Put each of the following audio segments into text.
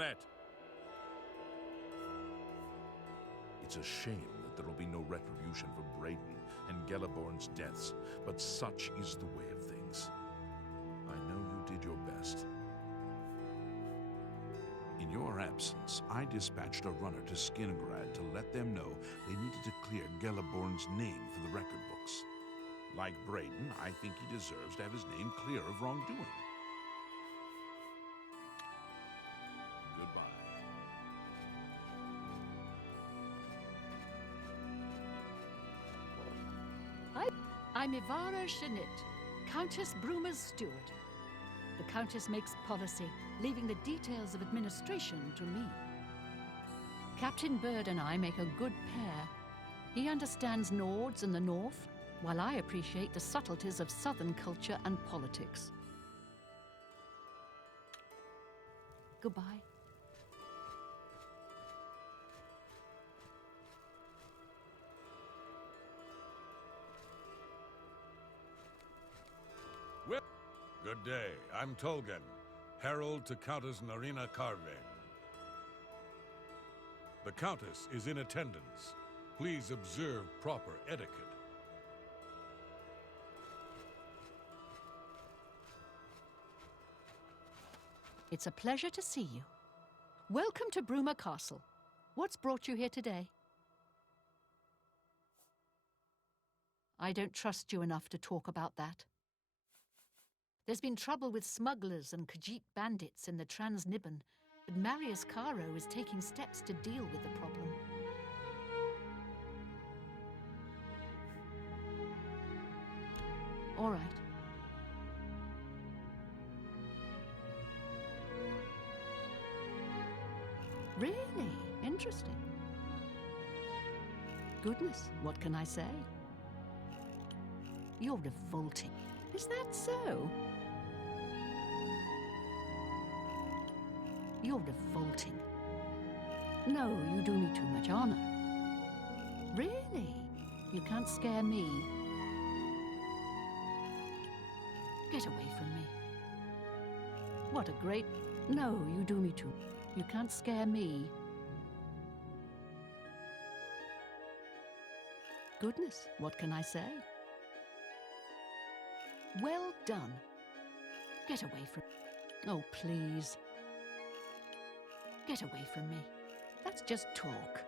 met. It's a shame that there will be no retribution for Braden and Gelliborn's deaths, but such is the way of things. I know you did your best. In your absence, I dispatched a runner to Skingrad to let them know they needed to clear Gelliborn's name for the record books. Like Braden, I think he deserves to have his name clear of wrongdoing. Goodbye. I'm Ivara Shanit, Countess Bruma's steward. The Countess makes policy, leaving the details of administration to me. Captain Bird and I make a good pair. He understands Nords and the North, while I appreciate the subtleties of Southern culture and politics. Goodbye. Well, good day. I'm Tolgan, herald to Countess Narina Carvain. The Countess is in attendance. Please observe proper etiquette. It's a pleasure to see you. Welcome to Bruma Castle. What's brought you here today? I don't trust you enough to talk about that. There's been trouble with smugglers and Khajiit bandits in the Transnibbon, but Marius Caro is taking steps to deal with the problem. All right. Really? Interesting. Goodness, what can I say? You're revolting. Is that so? You're revolting. No, you do me too much honor. Really? You can't scare me. Get away from me. What a great... No, you do me too. You can't scare me. Goodness, what can I say? Well done. Get away from... Oh, please. Get away from me. That's just talk.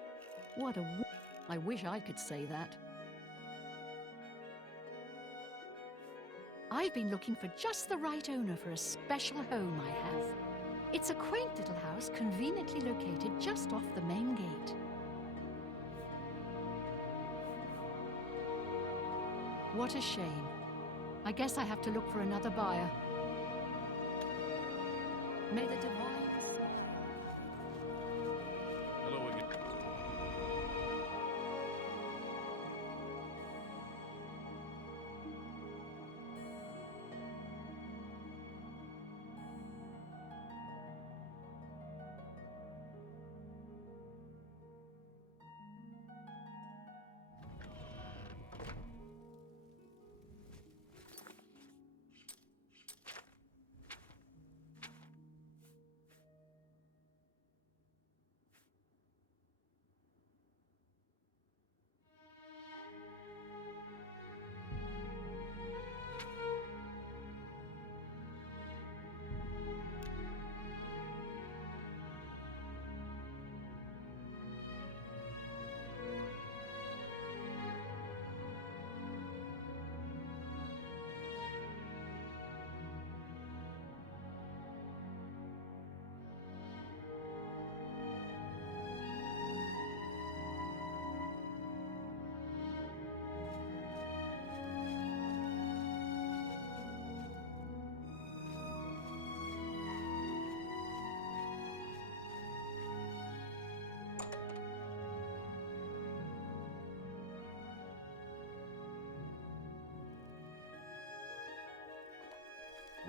What a... I wish I could say that. I've been looking for just the right owner for a special home I have. It's a quaint little house conveniently located just off the main gate. What a shame. I guess I have to look for another buyer. May the divine... Hello again.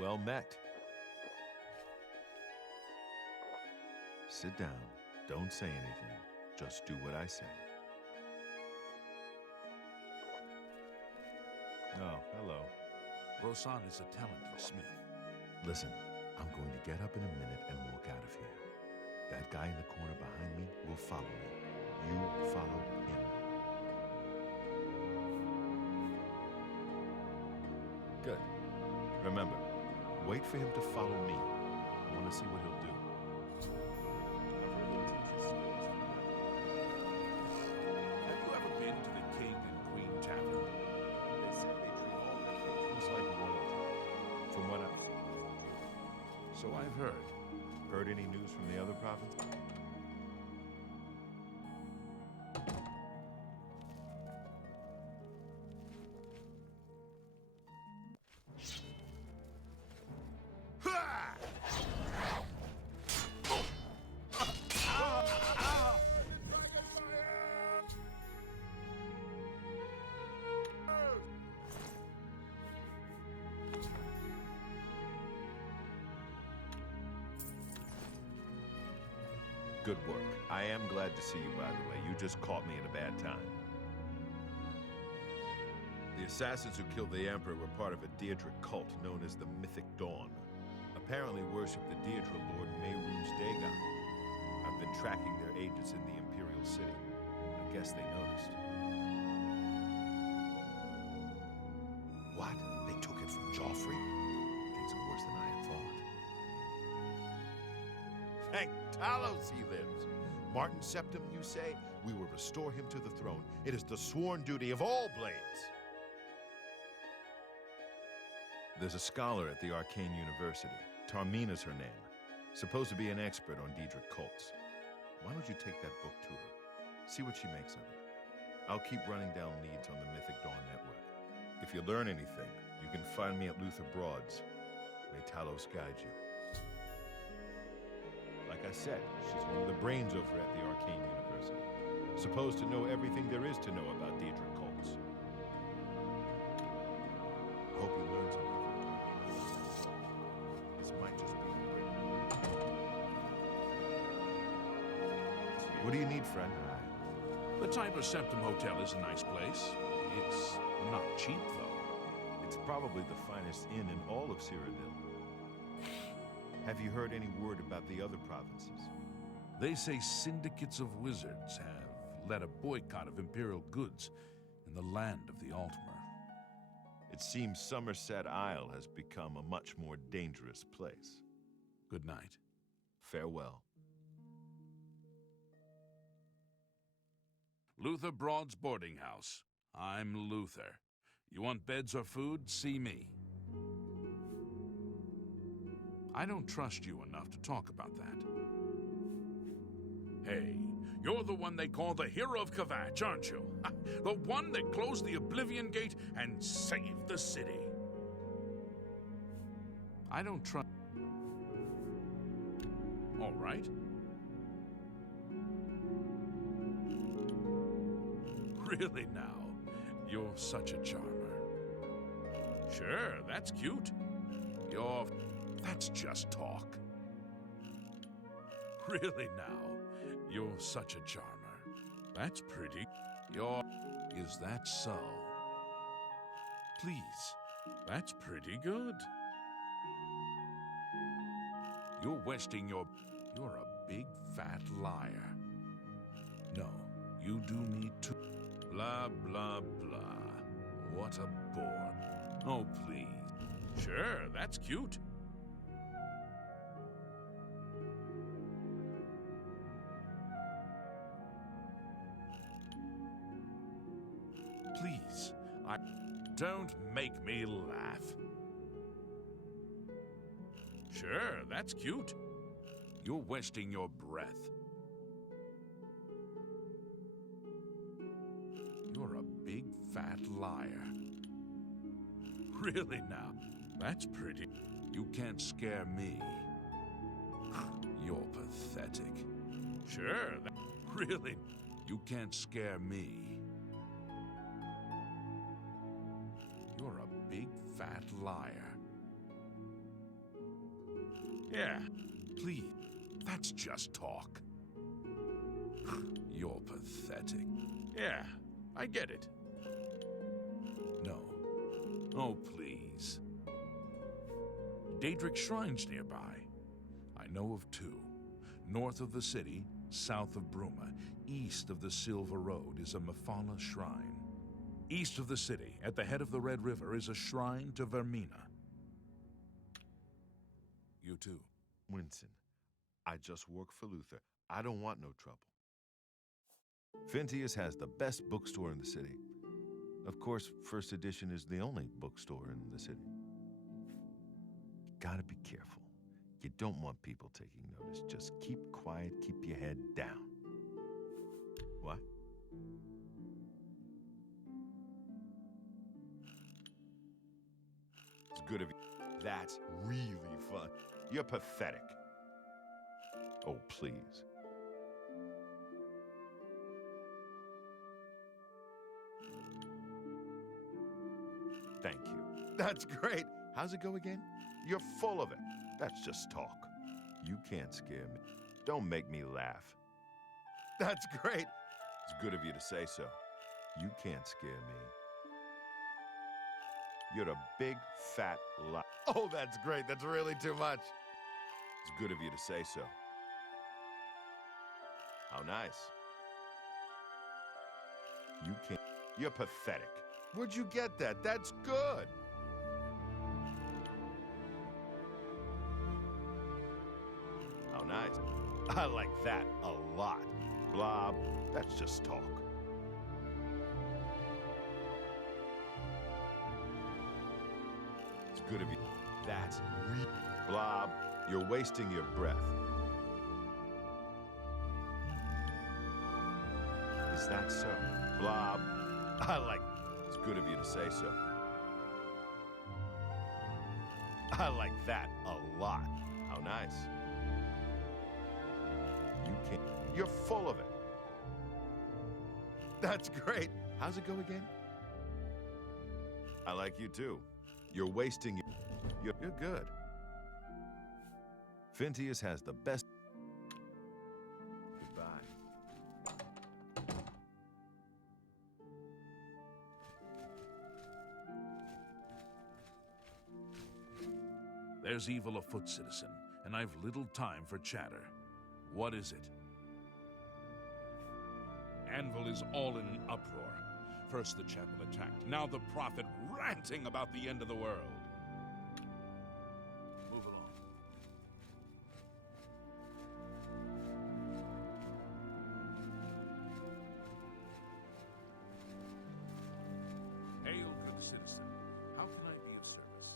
Well met. Sit down. Don't say anything. Just do what I say. Oh, hello. Rosan is a talented smith. Listen, I'm going to get up in a minute and walk out of here. guy in the corner behind me will follow me. You follow him. Good. Remember, wait for him to follow me. I want to see what he'll do. Have you ever been to the King and Queen Tavern? They said they treat all their patrons like royalty. From what I've... So I've heard. Heard any news from the other province? Good work. I am glad to see you, by the way. You just caught me at a bad time. The assassins who killed the Emperor were part of a Deirdre cult known as the Mythic Dawn. Apparently worship the Deirdre Lord Mehrunes Dagon. I've been tracking their agents in the Imperial City. I guess they noticed. What? They took it from Joffrey? Things are worse than I had thought. Thank Talos he lives. Martin Septim, you say? We will restore him to the throne. It is the sworn duty of all Blades. There's a scholar at the Arcane University. Tarmina's her name. Supposed to be an expert on Daedric cults. Why don't you take that book to her? See what she makes of it. I'll keep running down leads on the Mythic Dawn network. If you learn anything, you can find me at Luther Broad's. May Talos guide you. Like I said, she's one of the brains over at the Arcane University. Supposed to know everything there is to know about Daedric cults. I hope you learn something. This might just be... What do you need, friend? The Tiber Septim Hotel is a nice place. It's not cheap, though. It's probably the finest inn in all of Cyrodiil. Have you heard any word about the other provinces? They say syndicates of wizards have led a boycott of Imperial goods in the land of the Altmer. It seems Somerset Isle has become a much more dangerous place. Good night. Farewell. Luther Broad's boarding house. I'm Luther. You want beds or food? See me. I don't trust you enough to talk about that. Hey, you're the one they call the Hero of Kvatch, aren't you? The one that closed the Oblivion Gate and saved the city. I don't trust... All right. Really now? You're such a charmer. Sure, that's cute. That's just talk. Really now? You're such a charmer. That's pretty. Is that so? Please. That's pretty good. You're wasting your... You're a big fat liar. No, you do me too. Blah, blah, blah. What a bore. Oh, please. Sure, that's cute. Please, don't make me laugh. Sure, that's cute. You're wasting your breath. You're a big fat liar. Really now? That's pretty. You can't scare me. You're pathetic. Sure, really. You can't scare me. You're a big fat liar. Yeah, please. That's just talk. You're pathetic. Yeah, I get it. No. Oh, please. Daedric shrines nearby. I know of two. North of the city, south of Bruma, east of the Silver Road is a Mephala shrine. East of the city, at the head of the Red River, is a shrine to Vermina. You too. Winston, I just work for Luther. I don't want no trouble. Phintius has the best bookstore in the city. Of course, First Edition is the only bookstore in the city. You gotta be careful. You don't want people taking notice. Just keep quiet, keep your head down. What? It's good of you. That's really fun. You're pathetic. Oh, please. Thank you. That's great. How's it go again? You're full of it. That's just talk. You can't scare me. Don't make me laugh. That's great. It's good of you to say so. You can't scare me. You're a big, fat lie. Oh, that's great. That's really too much. It's good of you to say so. How nice. You can't. You're pathetic. Where'd you get that? That's good. How nice. I like that a lot. Blah. That's just talk. It's good of you. That's blah. You're wasting your breath. Is that so? Blah. I like. It's good of you to say so. I like that a lot. How nice. You can't. You're full of it. That's great. How's it go again? I like you too. You're wasting your. You're good. Phintius has the best. Goodbye. There's evil afoot, citizen, and I've little time for chatter. What is it? Anvil is all in an uproar. First the chapel attacked, now the prophet ranting about the end of the world. Move along. Hail, good citizen. How can I be of service?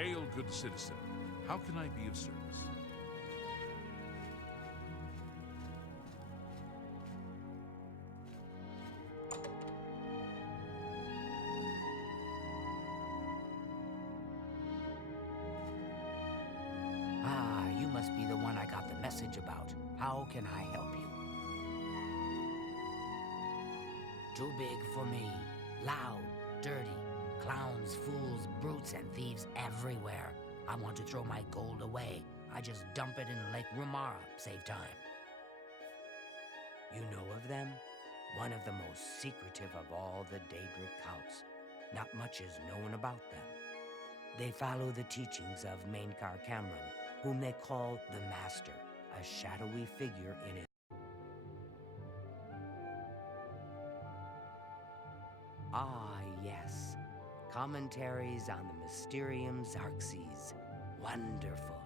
Hail, good citizen. How can I be of service? Ah, you must be the one I got the message about. How can I help you? Too big for me. Loud, dirty, clowns, fools, brutes, and thieves everywhere. I want to throw my gold away. I just dump it in Lake Rumara, save time. You know of them? One of the most secretive of all the Daedric cults. Not much is known about them. They follow the teachings of Mainkar Cameron, whom they call the Master, a shadowy figure in it. Ah, yes. Commentaries on the Mysterium Xarxes. Wonderful.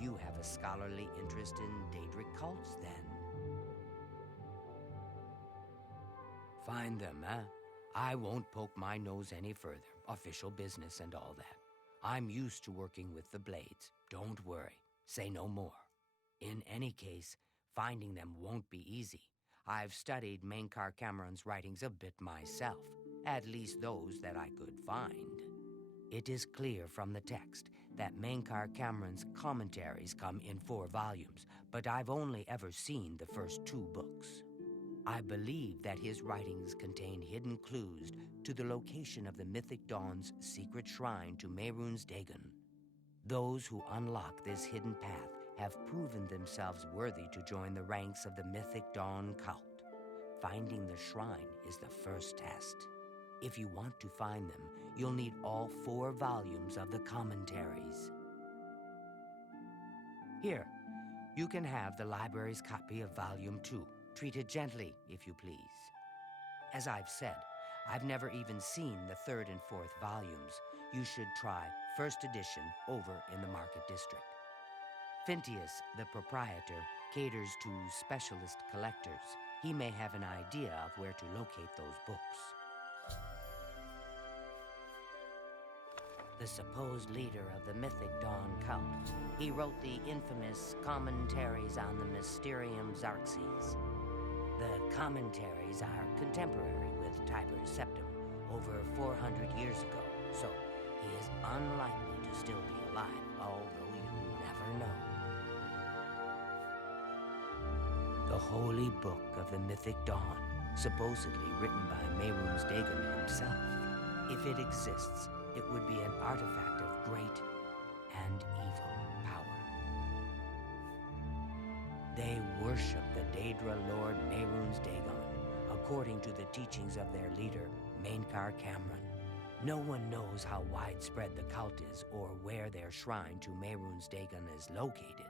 You have a scholarly interest in Daedric cults, then? Find them, huh? I won't poke my nose any further. Official business and all that. I'm used to working with the blades. Don't worry. Say no more. In any case, finding them won't be easy. I've studied Mainkar Cameron's writings a bit myself, at least those that I could find. It is clear from the text that Mainkar Cameron's commentaries come in 4 volumes, but I've only ever seen the first 2 books. I believe that his writings contain hidden clues to the location of the Mythic Dawn's secret shrine to Mehrunes Dagon. Those who unlock this hidden path have proven themselves worthy to join the ranks of the Mythic Dawn cult. Finding the shrine is the first test. If you want to find them, you'll need all 4 volumes of the commentaries. Here, you can have the library's copy of Volume 2. Treat it gently, if you please. As I've said, I've never even seen the 3rd and 4th volumes. You should try first edition over in the Market District. Phintius, the proprietor, caters to specialist collectors. He may have an idea of where to locate those books. The supposed leader of the Mythic Dawn cult. He wrote the infamous Commentaries on the Mysterium Xarxes. The commentaries are contemporary with Tiber's Septim, over 400 years ago, so he is unlikely to still be alive, although you never know. The Holy Book of the Mythic Dawn, supposedly written by Mehrunes Dagon himself. If it exists, it would be an artifact of great and evil power. They worship the Daedra Lord Mehrunes Dagon, according to the teachings of their leader, Mainkar Cameron. No one knows how widespread the cult is or where their shrine to Mehrunes Dagon is located.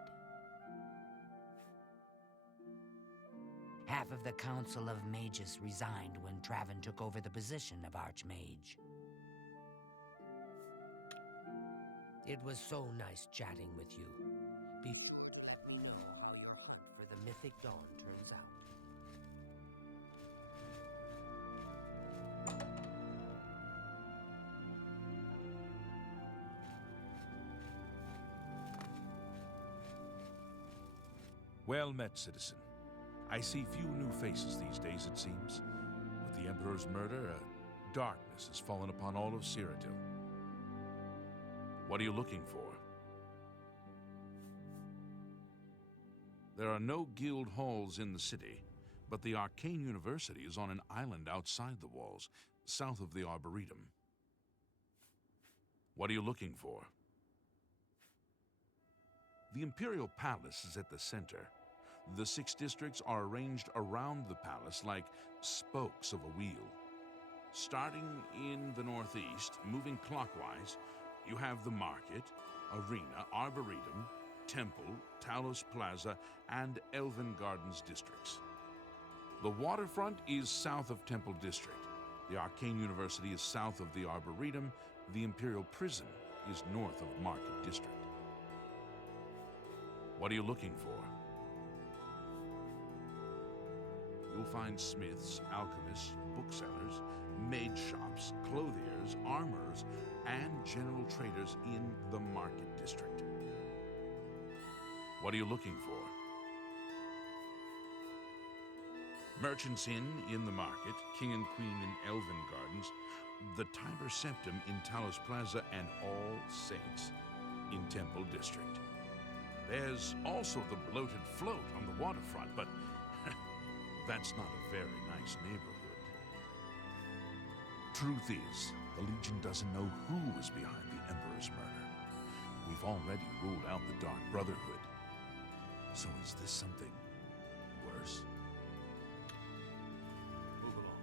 Half of the Council of Mages resigned when Traven took over the position of Archmage. It was so nice chatting with you. Be sure to let me know how your hunt for the Mythic Dawn turns out. Well met, citizen. I see few new faces these days, it seems. With the Emperor's murder, darkness has fallen upon all of Cyrodiil. What are you looking for? There are no guild halls in the city, but the Arcane University is on an island outside the walls, south of the Arboretum. What are you looking for? The Imperial Palace is at the center. The 6 districts are arranged around the palace like spokes of a wheel. Starting in the northeast, moving clockwise, you have the Market, Arena, Arboretum, Temple, Talos Plaza, and Elven Gardens districts. The waterfront is south of Temple District. The Arcane University is south of the Arboretum. The Imperial Prison is north of Market District. What are you looking for? You'll find smiths, alchemists, booksellers, maid shops, clothiers, armorers, and general traders in the market district. What are you looking for? Merchants Inn in the market, King and Queen in Elven Gardens, the Tiber Septum in Talos Plaza, and All Saints in Temple District. There's also the bloated float on the waterfront, but that's not a very nice neighborhood. Truth is, the Legion doesn't know who was behind the Emperor's murder. We've already ruled out the Dark Brotherhood. So is this something worse? Move along.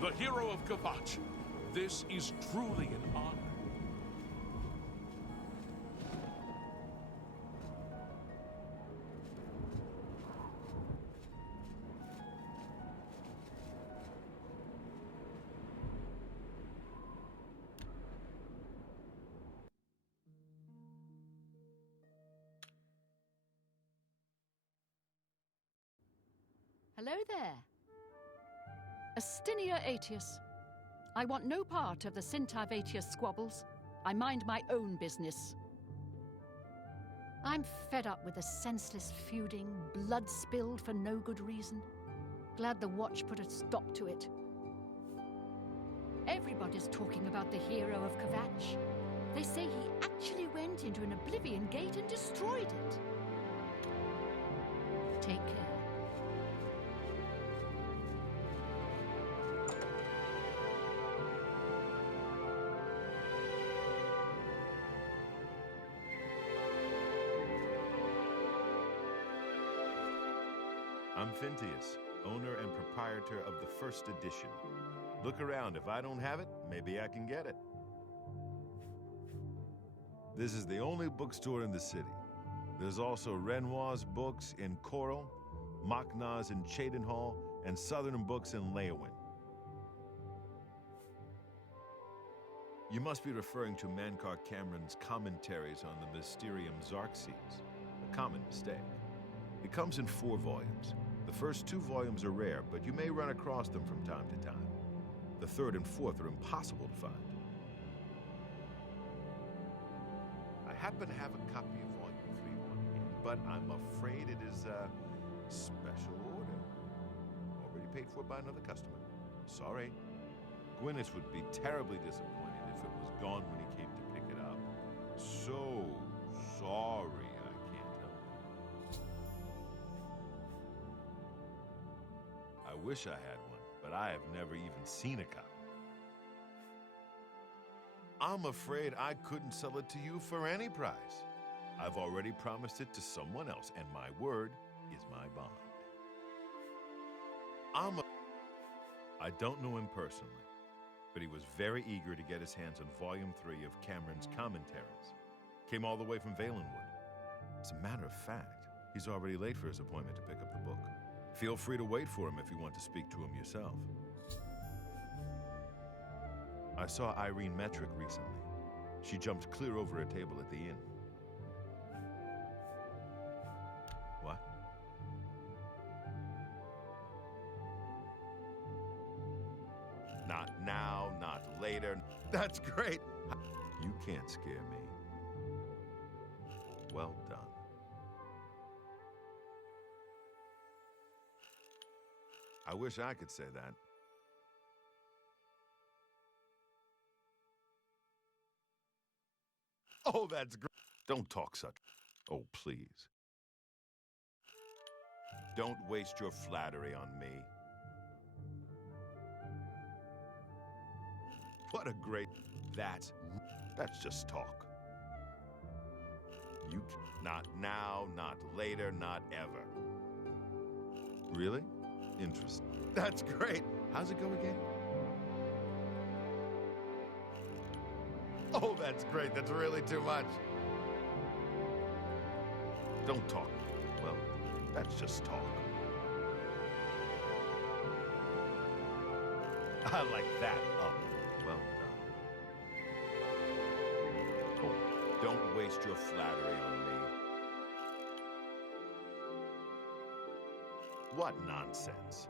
The hero of Kvatch. This is truly an honor. Hello there. Astinia Aetius. I want no part of the Sintarvatius squabbles. I mind my own business. I'm fed up with the senseless feuding, blood spilled for no good reason. Glad the Watch put a stop to it. Everybody's talking about the hero of Kvatch. They say he actually went into an Oblivion gate and destroyed it. Take care. I'm Phintius, owner and proprietor of the first edition. Look around. If I don't have it, maybe I can get it. This is the only bookstore in the city. There's also Renoir's books in Coral, Machna's in Cheydinhall, and Southern books in Leyawen. You must be referring to Mankar Cameron's commentaries on the Mysterium Xarxes, a common mistake. It comes in 4 volumes. The first 2 volumes are rare, but you may run across them from time to time. The 3rd and 4th are impossible to find. I happen to have a copy of Volume 3 on hand, but I'm afraid it is a special order. Already paid for by another customer. Sorry. Gwyneth would be terribly disappointed if it was gone when he came to pick it up. So sorry. wish I had one, but I have never even seen a copy. I'm afraid I couldn't sell it to you for any price. I've already promised it to someone else, and my word is my bond. I don't know him personally, but he was very eager to get his hands on Volume 3 of Cameron's commentaries. Came all the way from Valenwood. As a matter of fact, he's already late for his appointment to pick up the book. Feel free to wait for him if you want to speak to him yourself. I saw Irene Metric recently. She jumped clear over a table at the inn. What? Not now, not later. That's great. You can't scare me. Well done. I wish I could say that. Oh, that's great. Don't talk such. Oh, please. Don't waste your flattery on me. What a great... That's just talk. You... Not now, not later, not ever. Really? Interesting. That's great. How's it go again? Oh, that's great. That's really too much. Don't talk. Well, that's just talk. I like that. Well done. Oh, don't waste your flattery on me. What nonsense.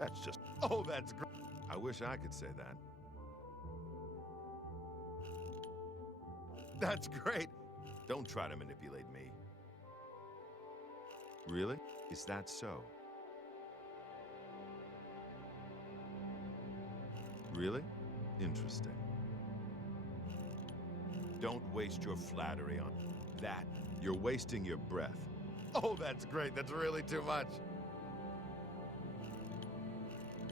That's just... Oh, that's great. I wish I could say that. That's great. Don't try to manipulate me. Really? Is that so? Really? Interesting. Don't waste your flattery on that. You're wasting your breath. Oh, that's great. That's really too much.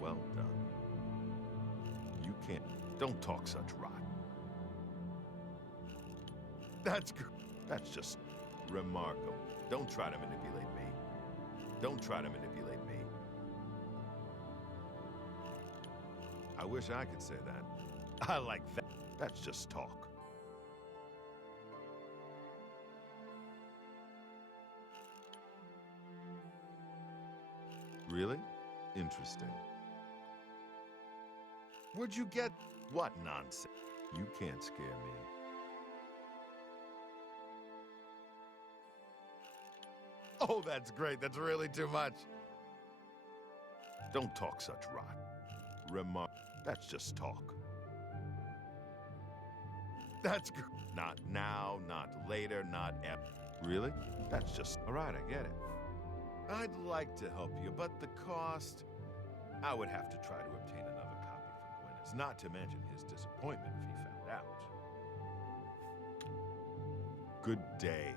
Well done. You can't... Don't talk such rot. That's just remarkable. Don't try to manipulate me. Don't try to manipulate me. I wish I could say that. I like that. That's just talk. Really? Interesting. Where'd you get... What nonsense? You can't scare me. Oh, that's great. That's really too much. Don't talk such rot. That's just talk. That's good. Not now, not later, not ever. Really? That's just... All right, I get it. I'd like to help you, but the cost... I would have to try to obtain another copy from Gwyneth, not to mention his disappointment if he found out. Good day.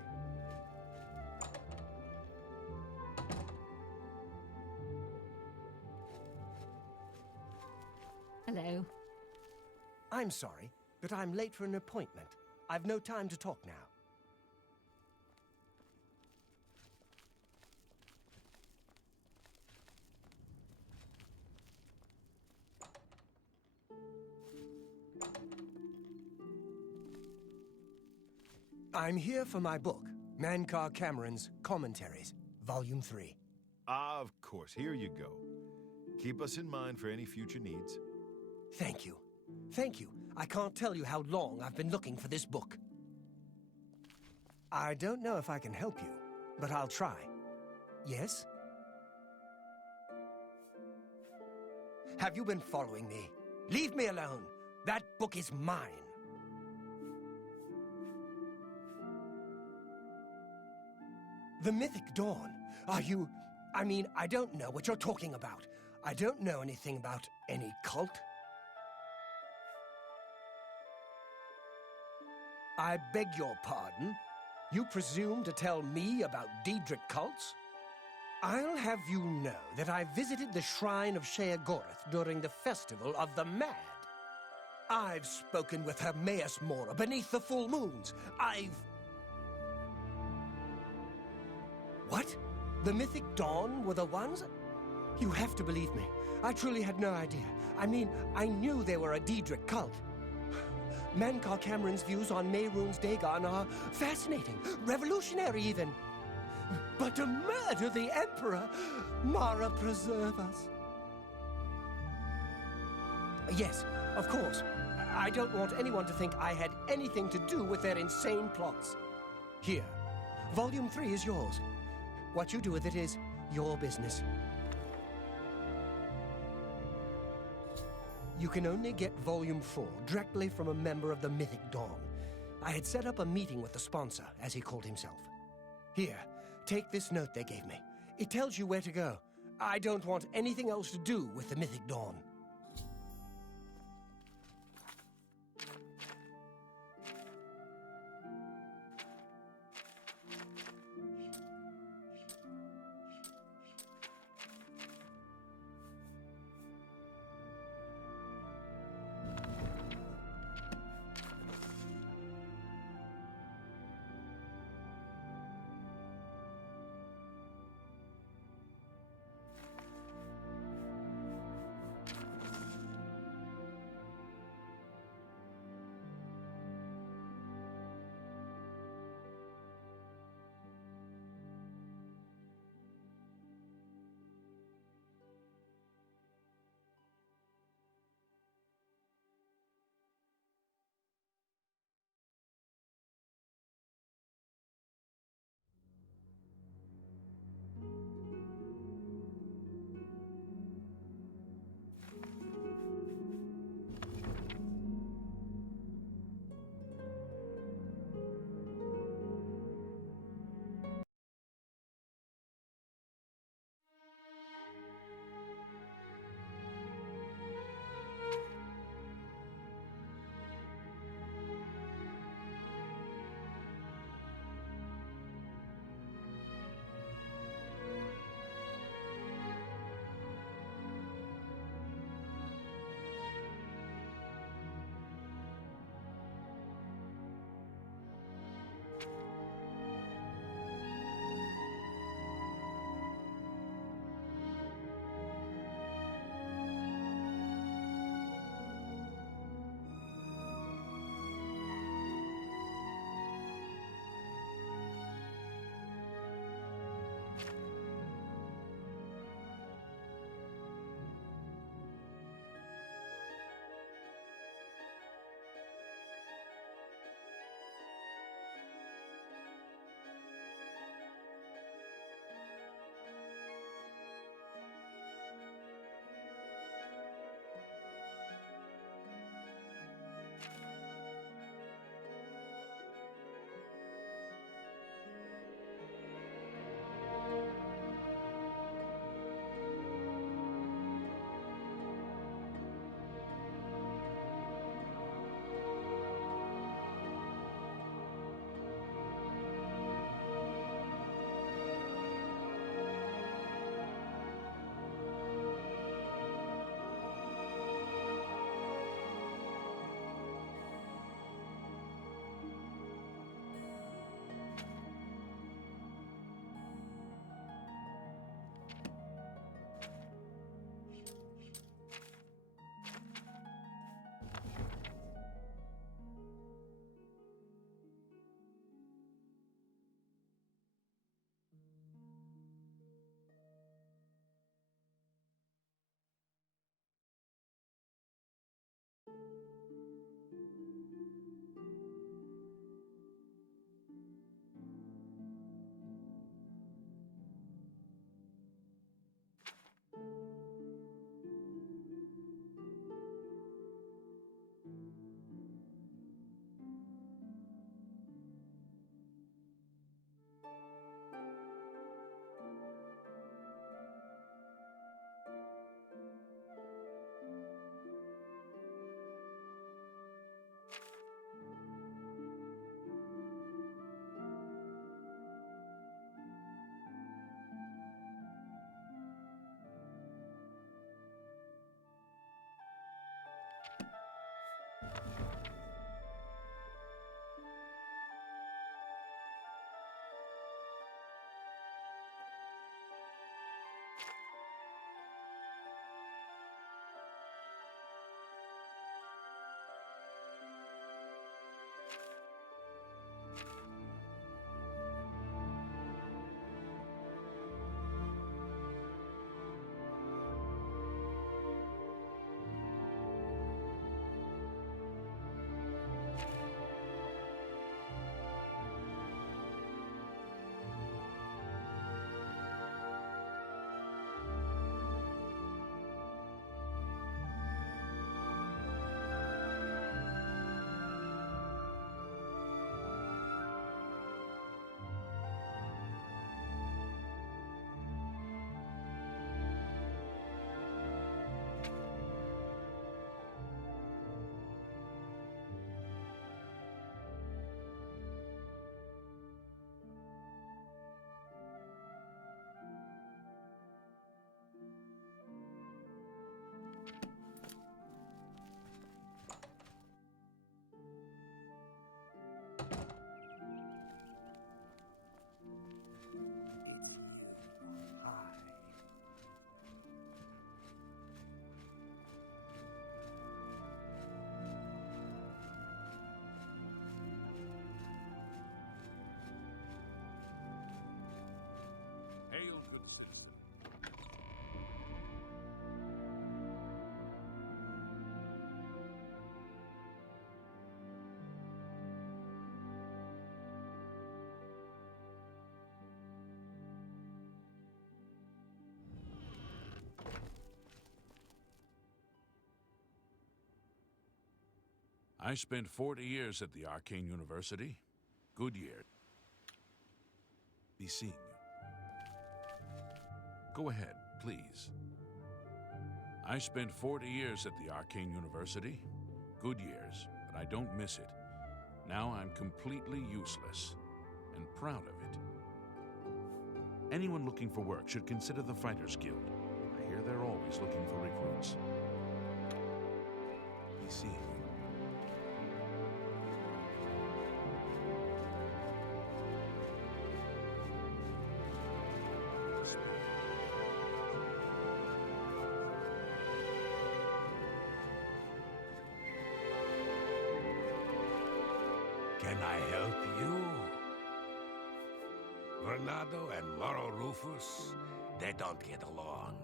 Hello. I'm sorry, but I'm late for an appointment. I've no time to talk now. I'm here for my book, Mankar Cameron's Commentaries, Volume 3. Of course, here you go. Keep us in mind for any future needs. Thank you. Thank you. I can't tell you how long I've been looking for this book. I don't know if I can help you, but I'll try. Yes? Have you been following me? Leave me alone. That book is mine. The Mythic Dawn? Are you... I mean, I don't know what you're talking about. I don't know anything about any cult. I beg your pardon? You presume to tell me about Daedric cults? I'll have you know that I visited the shrine of Sheogorath during the Festival of the Mad. I've spoken with Hermaeus Mora beneath the full moons. What? The Mythic Dawn were the ones? You have to believe me. I truly had no idea. I mean, I knew they were a Daedric cult. Mankar Cameron's views on Mehrunes Dagon are fascinating, revolutionary even. But to murder the Emperor, Mara preserve us. Yes, of course. I don't want anyone to think I had anything to do with their insane plots. Here, Volume 3 is yours. What you do with it is your business. You can only get Volume 4 directly from a member of the Mythic Dawn. I had set up a meeting with the sponsor, as he called himself. Here, take this note they gave me. It tells you where to go. I don't want anything else to do with the Mythic Dawn. I spent 40 years at the Arcane University. Good year. Be seeing you. Go ahead, please. I spent 40 years at the Arcane University. Good years, but I don't miss it. Now I'm completely useless, and proud of it. Anyone looking for work should consider the Fighters Guild. I hear they're always looking for recruits. Be seeing you. Can I help you? Bernardo and Moro Rufus, they don't get along.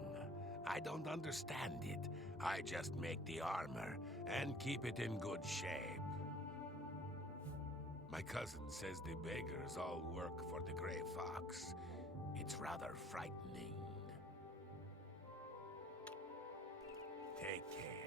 I don't understand it. I just make the armor and keep it in good shape. My cousin says the beggars all work for the Grey Fox. It's rather frightening. Take care.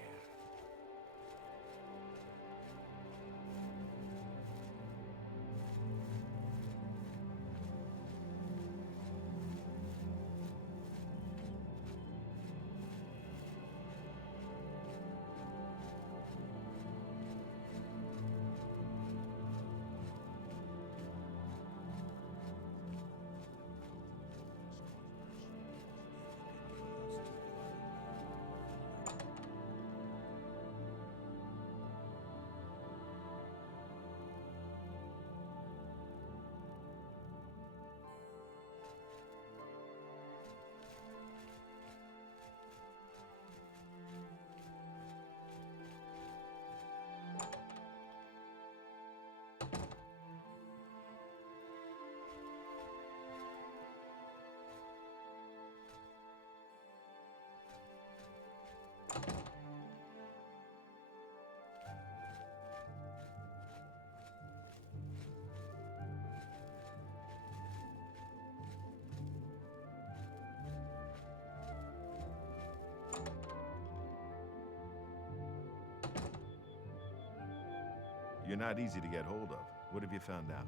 You're not easy to get hold of. What have you found out?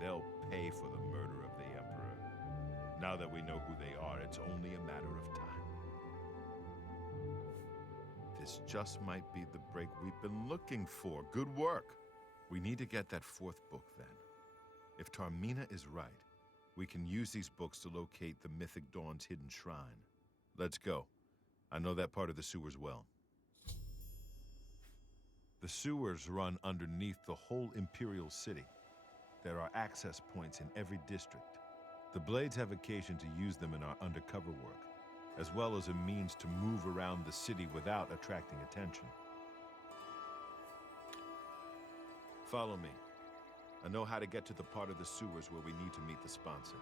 They'll pay for the murder of the Emperor. Now that we know who they are, it's only a matter of time. This just might be the break we've been looking for. Good work. We need to get that fourth book, then. If Tarmina is right, we can use these books to locate the Mythic Dawn's hidden shrine. Let's go. I know that part of the sewers well. The sewers run underneath the whole Imperial City. There are access points in every district. The Blades have occasion to use them in our undercover work, as well as a means to move around the city without attracting attention. Follow me. I know how to get to the part of the sewers where we need to meet the sponsor.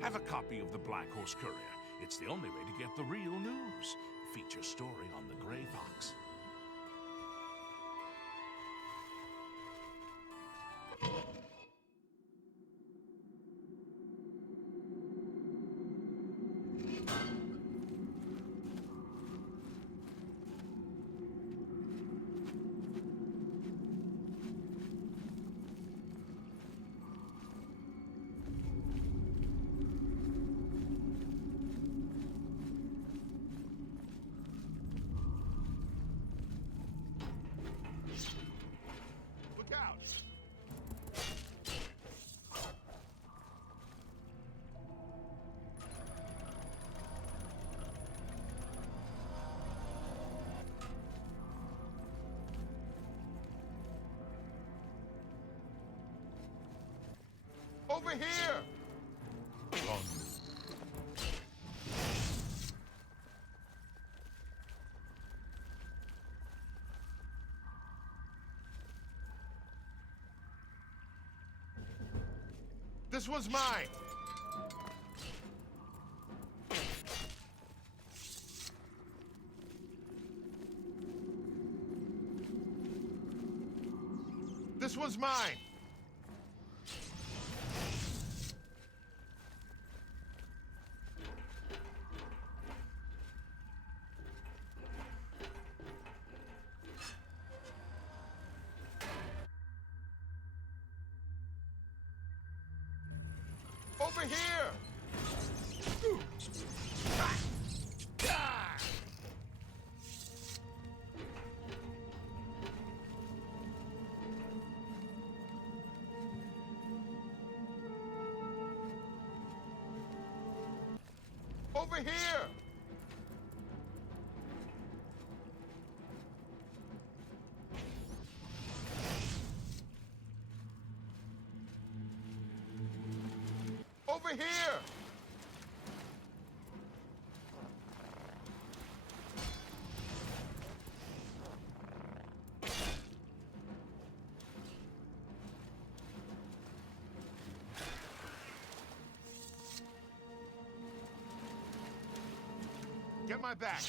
Have a copy of the Black Horse Courier. It's the only way to get the real news. Feature story on the Grey Fox. Over here! Run. This one's mine! This one's mine! Over here! Over here! Over here! Get my back!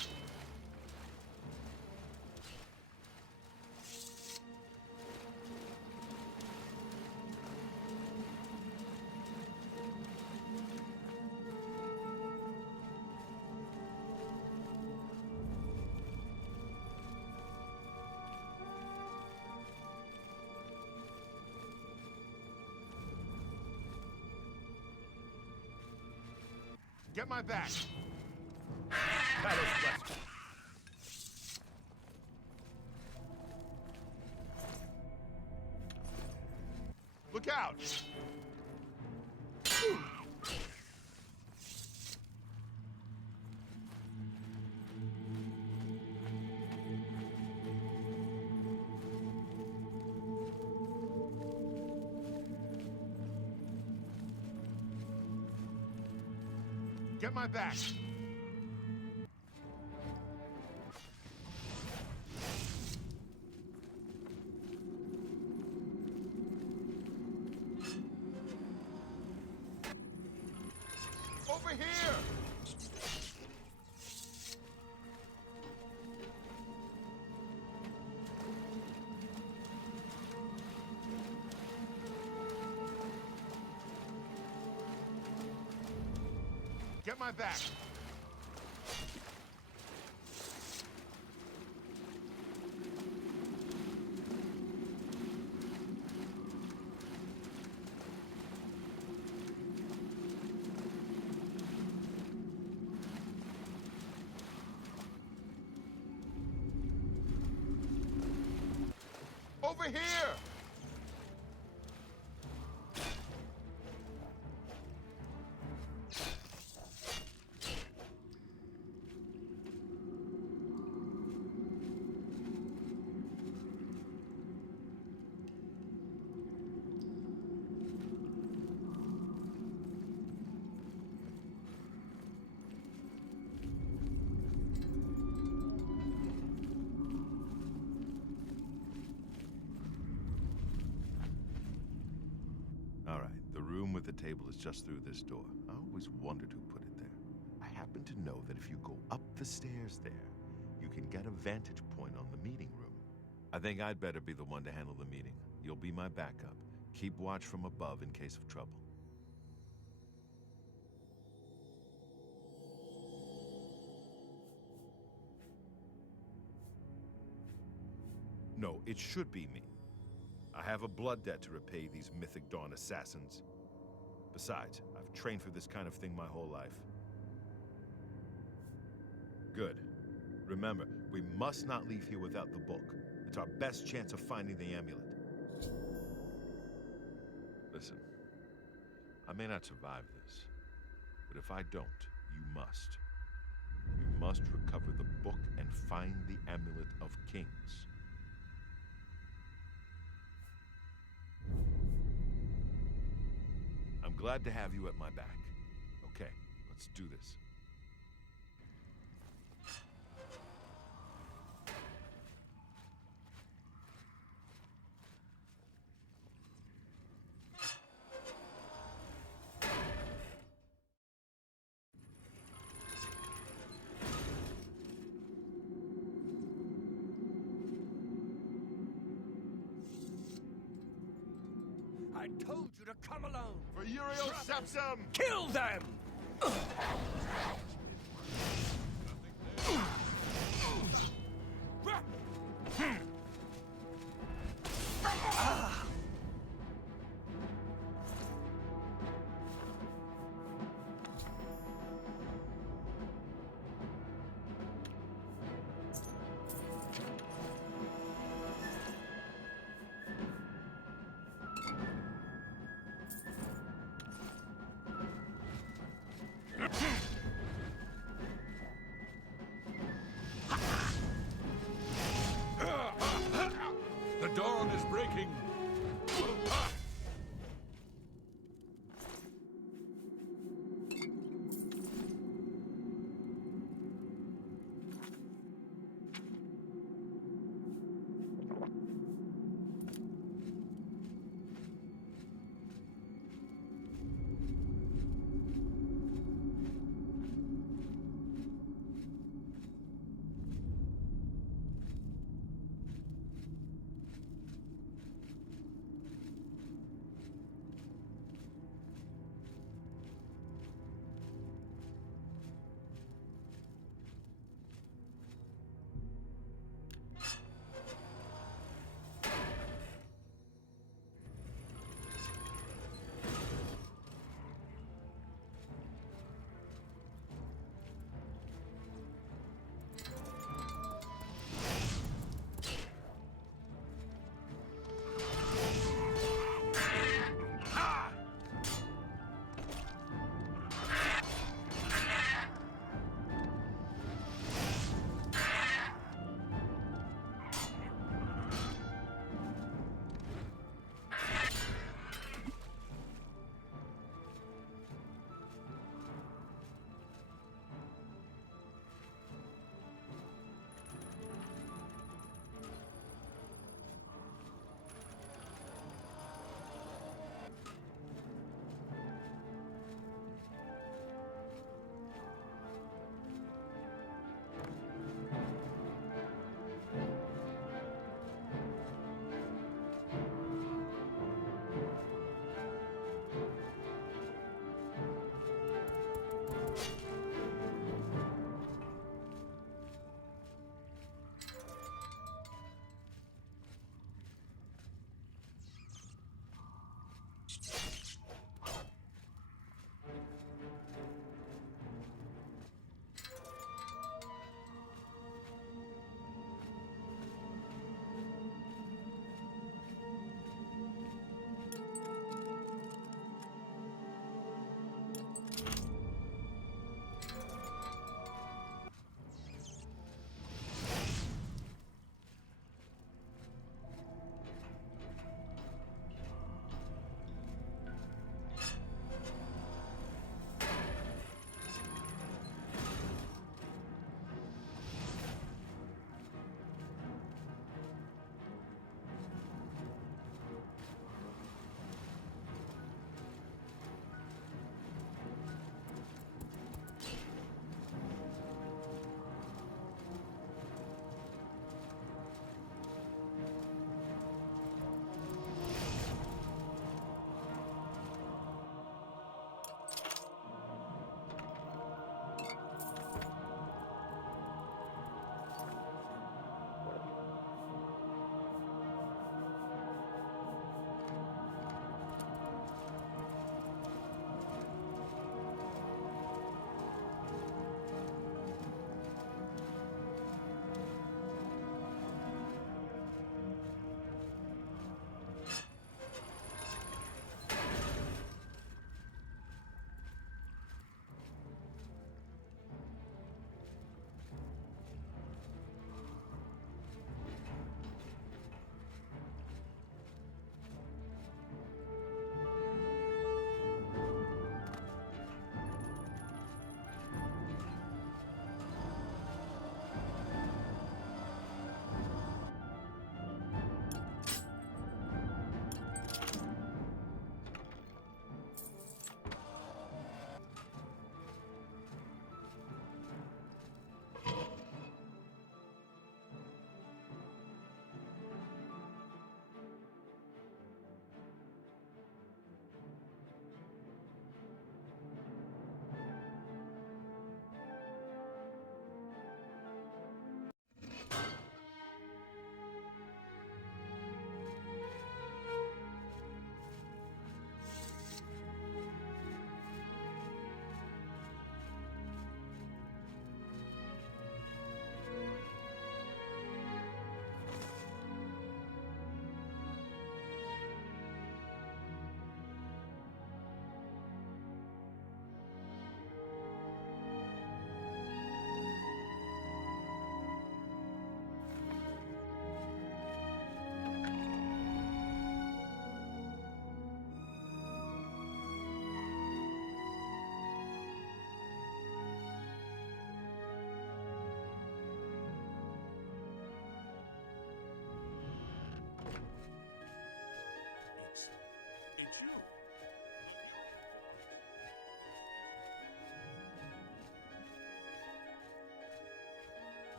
Get my back! Look out! Get my back! Over here! Get my back! Over here! All right, the room with the table is just through this door. I always wondered who put it there. I happen to know that if you go up the stairs there, you can get a vantage point on the meeting room. I think I'd better be the one to handle the meeting. You'll be my backup. Keep watch from above in case of trouble. No, it should be me. I have a blood debt to repay these Mythic Dawn assassins. Besides, I've trained for this kind of thing my whole life. Good. Remember, we must not leave here without the book. It's our best chance of finding the amulet. Listen, I may not survive this, but if I don't, you must. You must recover the book and find the Amulet of Kings. I'm glad to have you at my back. Okay, let's do this. I told you to come alone! For Uriel Sepsum! Kill them!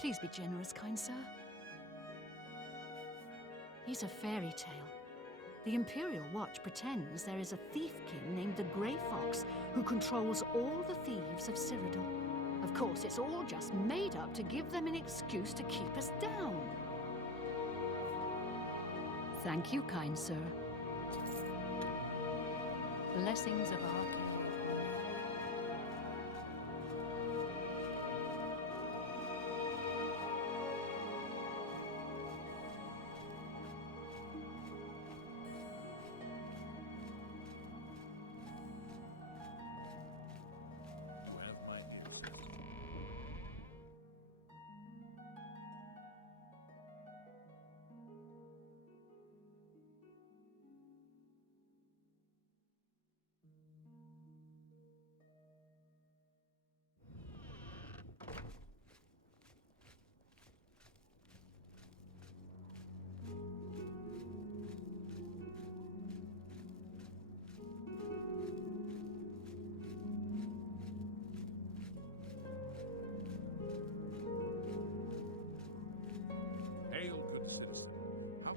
Please be generous, kind sir. He's a fairy tale. The Imperial Watch pretends there is a thief king named the Grey Fox who controls all the thieves of Cyrodiil. Of course, it's all just made up to give them an excuse to keep us down. Thank you, kind sir. Blessings of our king. You have my consent. Hail, good citizen. How...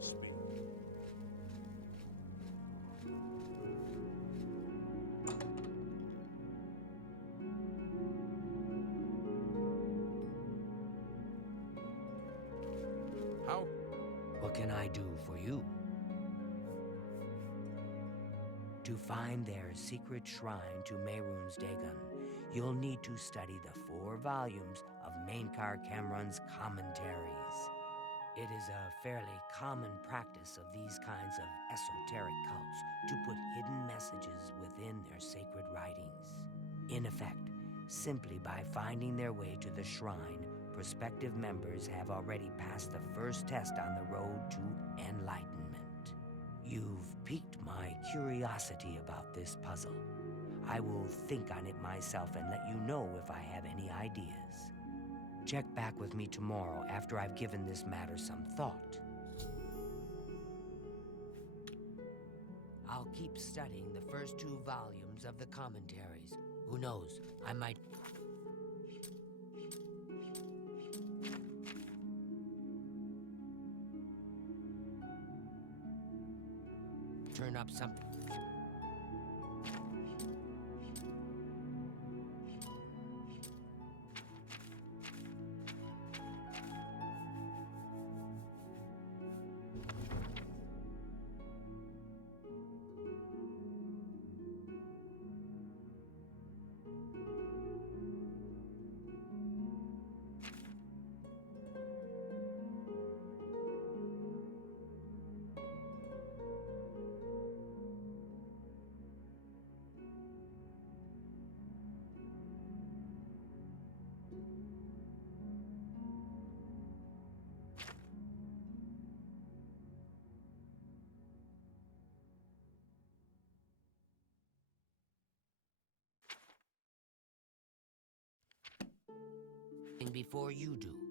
Speak. How... What can I do for you? To find their secret shrine to Mehrunes Dagon, you'll need to study the 4 volumes of Mainkar Cameron's commentaries. It is a fairly common practice of these kinds of esoteric cults to put hidden messages within their sacred writings. In effect, simply by finding their way to the shrine, prospective members have already passed the first test on the road to enlightenment. You've piqued my curiosity about this puzzle. I will think on it myself and let you know if I have any ideas. Check back with me tomorrow after I've given this matter some thought. I'll keep studying the first 2 volumes of the commentaries. Who knows, I might... turn up something. Before you do.